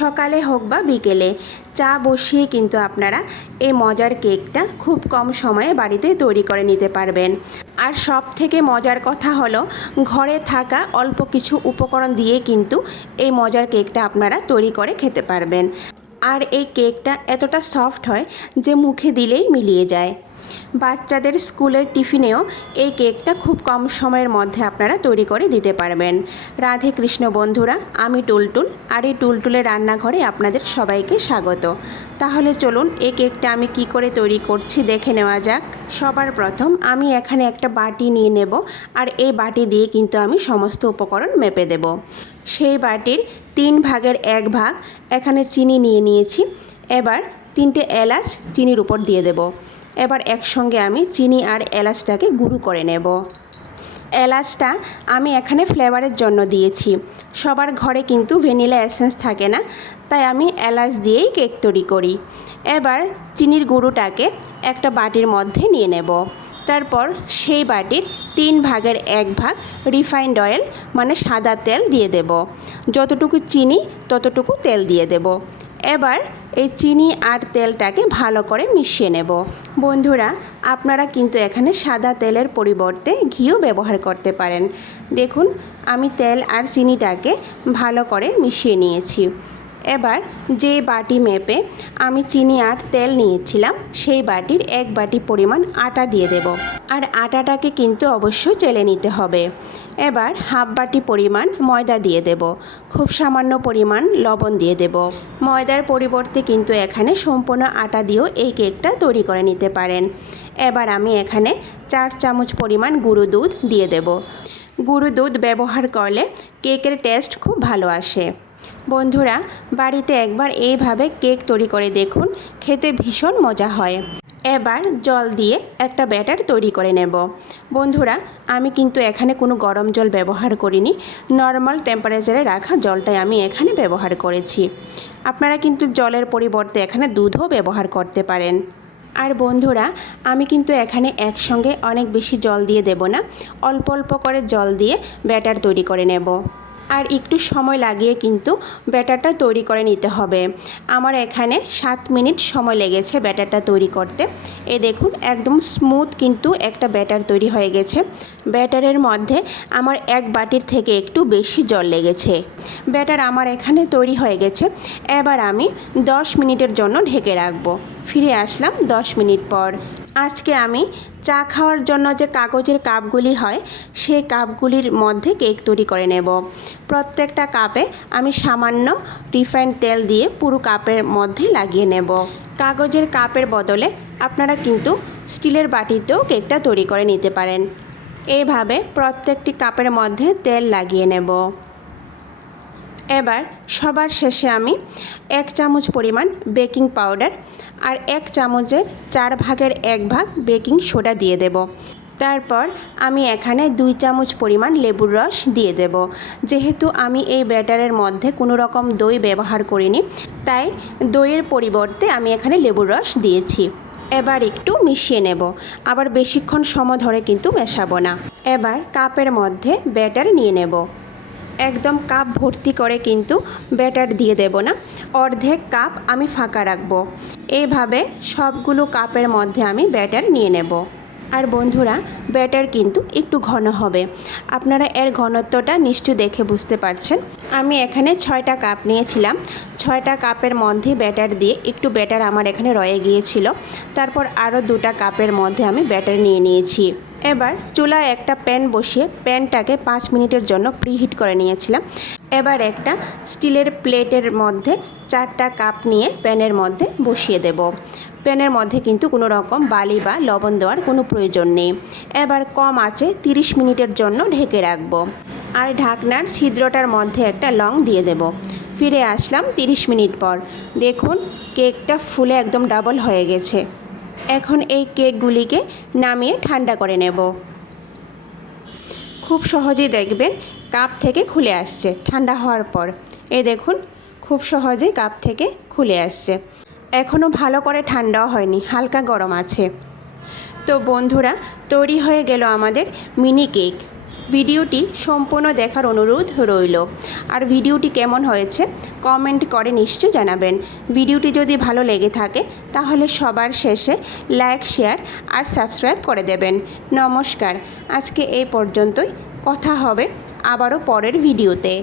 সকালে হোক বা বিকেলে চা বসিয়ে কিন্তু আপনারা এই মজার কেকটা খুব কম সময়ে বাড়িতে তৈরি করে নিতে পারবেন। আর সব থেকে মজার কথা হলো ঘরে থাকা অল্প কিছু উপকরণ দিয়ে কিন্তু এই মজার কেকটা আপনারা তৈরি করে খেতে পারবেন। আর এই কেকটা এতটা সফট হয় যে মুখে দিলেই মিলিয়ে যায়। বাচ্চাদের স্কুলের টিফিনেও এই কেকটা খুব কম সময়ের মধ্যে আপনারা তৈরি করে দিতে পারবেন। রাধে কৃষ্ণ বন্ধুরা, আমি টুলটুল, আর এই টুলটুলের রান্নাঘরে আপনাদের সবাইকে স্বাগত। তাহলে চলুন এই কেকটা আমি কি করে তৈরি করছি দেখে নেওয়া যাক। সবার প্রথম আমি এখানে একটা বাটি নিয়ে নেব, আর এই বাটি দিয়ে কিন্তু আমি সমস্ত উপকরণ মেপে দেব। সেই বাটির 3 ভাগের 1 ভাগ এখানে চিনি নিয়ে নিয়েছি। এবার 3টে এলাচ চিনির উপর দিয়ে দেব। এবার একসঙ্গে আমি চিনি আর এলাচটাকে গুঁড়ো করে নেব। এলাচটা আমি এখানে ফ্লেভারের জন্য দিয়েছি। সবার ঘরে কিন্তু ভ্যানিলা এসেন্স থাকে না, তাই আমি এলাচ দিয়েই কেক তৈরি করি। এবার চিনির গুঁড়োটাকে একটা বাটির মধ্যে নিয়ে নেব। তারপর সেই বাটির 3 ভাগের 1 ভাগ রিফাইন্ড অয়েল মানে সাদা তেল দিয়ে দেব। যতটুকু চিনি ততটুকু তেল দিয়ে দেব। এবার এই চিনি আর তেলটাকে ভালো করে মিশিয়ে নেব। বন্ধুরা, আপনারা কিন্তু এখানে সাদা তেলের পরিবর্তে ঘিও ব্যবহার করতে পারেন। দেখুন, আমি তেল আর চিনিটাকে ভালো করে মিশিয়ে নিয়েছি। এবার যে বাটি মেপে আমি চিনি আর তেল নিয়েছিলাম সেই বাটির 1 বাটি পরিমাণ আটা দিয়ে দেব। আর আটাটাকে কিন্তু অবশ্যই চেলে নিতে হবে। এবার হাফ বাটি পরিমাণ ময়দা দিয়ে দেব। খুব সামান্য পরিমাণ লবণ দিয়ে দেব। ময়দার পরিবর্তে কিন্তু এখানে সম্পূর্ণ আটা দিয়েও এই কেকটা তৈরি করে নিতে পারেন। এবার আমি এখানে 4 চামচ পরিমাণ গুঁড়ো দুধ দিয়ে দেব। গুঁড়ো দুধ ব্যবহার করলে কেকের টেস্ট খুব ভালো আসে। বন্ধুরা, বাড়িতে একবার এইভাবে কেক তৈরি করে দেখুন, খেতে ভীষণ মজা হয়। এবার জল দিয়ে একটা ব্যাটার তৈরি করে নেব। বন্ধুরা, আমি কিন্তু এখানে কোনো গরম জল ব্যবহার করিনি। নর্মাল টেম্পারেচারে রাখা জলটাই আমি এখানে ব্যবহার করেছি। আপনারা কিন্তু জলের পরিবর্তে এখানে দুধও ব্যবহার করতে পারেন। আর বন্ধুরা, আমি কিন্তু এখানে একসঙ্গে অনেক বেশি জল দিয়ে দেব না, অল্প অল্প করে জল দিয়ে ব্যাটার তৈরি করে নেব। আর একটু সময় লাগিয়ে কিন্তু ব্যাটারটা তৈরি করে নিতে হবে। আমার এখানে 7 মিনিট সময় লেগেছে ব্যাটারটা তৈরি করতে। এই দেখুন, একদম স্মুথ কিন্তু একটা ব্যাটার তৈরি হয়ে গেছে। ব্যাটারের মধ্যে আমার 1 বাটির থেকে একটু বেশি জল লেগেছে। ব্যাটার আমার এখানে তৈরি হয়ে গেছে। এবার আমি 10 মিনিটের জন্য ঢেকে রাখবো। ফিরে আসলাম 10 মিনিট পর। আজকে আমি চা খাওয়ার জন্য যে কাগজের কাপগুলি হয় সেই কাপগুলির মধ্যে কেক তৈরি করে নেব। প্রত্যেকটা কাপে আমি সামান্য রিফাইন্ড তেল দিয়ে পুরো কাপের মধ্যে লাগিয়ে নেব। কাগজের কাপের বদলে আপনারা কিন্তু স্টিলের বাটিতেও কেকটা তৈরি করে নিতে পারেন। এইভাবে প্রত্যেকটি কাপের মধ্যে তেল লাগিয়ে নেব। এবার সবার শেষে আমি 1 চামচ পরিমাণ বেকিং পাউডার আর 1 চামচের 4 ভাগের 1 ভাগ বেকিং সোডা দিয়ে দেব। তারপর আমি এখানে 2 চামচ পরিমাণ লেবুর রস দিয়ে দেব। যেহেতু আমি এই ব্যাটারের মধ্যে কোনো রকম দই ব্যবহার করিনি, তাই দইয়ের পরিবর্তে আমি এখানে লেবুর রস দিয়েছি। এবার একটু মিশিয়ে নেব। আবার বেশিক্ষণ সময় ধরে কিন্তু মেশাবো না। এবার কাপের মধ্যে ব্যাটার নিয়ে নেব। একদম কাপ ভর্তি করে কিন্তু ব্যাটার দিয়ে দেব না, অর্ধেক কাপ আমি ফাঁকা রাখবো। এইভাবে সবগুলো কাপের মধ্যে আমি ব্যাটার নিয়ে নেব। আর বন্ধুরা, ব্যাটার কিন্তু একটু ঘন হবে। আপনারা এর ঘনত্বটা নিশ্চয়ই দেখে বুঝতে পারছেন। আমি এখানে 6টা কাপ নিয়েছিলাম। 6টা কাপের মধ্যে ব্যাটার দিয়ে একটু ব্যাটার আমার এখানে রয়ে গিয়েছিল। তারপর আরও 2টা কাপের মধ্যে আমি ব্যাটার নিয়ে নিয়েছি। এবার চুলায় একটা প্যান বসিয়ে প্যানটাকে 5 মিনিটের জন্য প্রিহিট করে নিয়েছিলাম। এবার একটা স্টিলের প্লেটের মধ্যে 4টা কাপ নিয়ে প্যানের মধ্যে বসিয়ে দেব। প্যানের মধ্যে কিন্তু কোনো রকম বালি বা লবণ দেওয়ার কোনো প্রয়োজন নেই। এবার কম আঁচে 30 মিনিটের জন্য ঢেকে রাখবো। আর ঢাকনার ছিদ্রটার মধ্যে একটা লং দিয়ে দেব। ফিরে আসলাম 30 মিনিট পর। দেখুন, কেকটা ফুলে একদম ডাবল হয়ে গেছে। এখন এই কেকগুলিকে নামিয়ে ঠান্ডা করে নেব। খুব সহজেই দেখবেন কাপ থেকে খুলে আসছে ঠান্ডা হওয়ার পর। এই দেখুন, খুব সহজেই কাপ থেকে খুলে আসছে। এখনও ভালো করে ঠান্ডাও হয়নি, হালকা গরম আছে। তো বন্ধুরা, তৈরি হয়ে গেল আমাদের মিনি কেক। ভিডিওটি সম্পূর্ণ দেখার অনুরোধ রইল। আর ভিডিওটি কেমন হয়েছে কমেন্ট করে নিশ্চয় জানাবেন। ভিডিওটি যদি ভালো লেগে থাকে তাহলে সবার শেষে লাইক, শেয়ার আর সাবস্ক্রাইব করে দেবেন। নমস্কার, আজকে এই পর্যন্তই। কথা হবে আবারও পরের ভিডিওতে।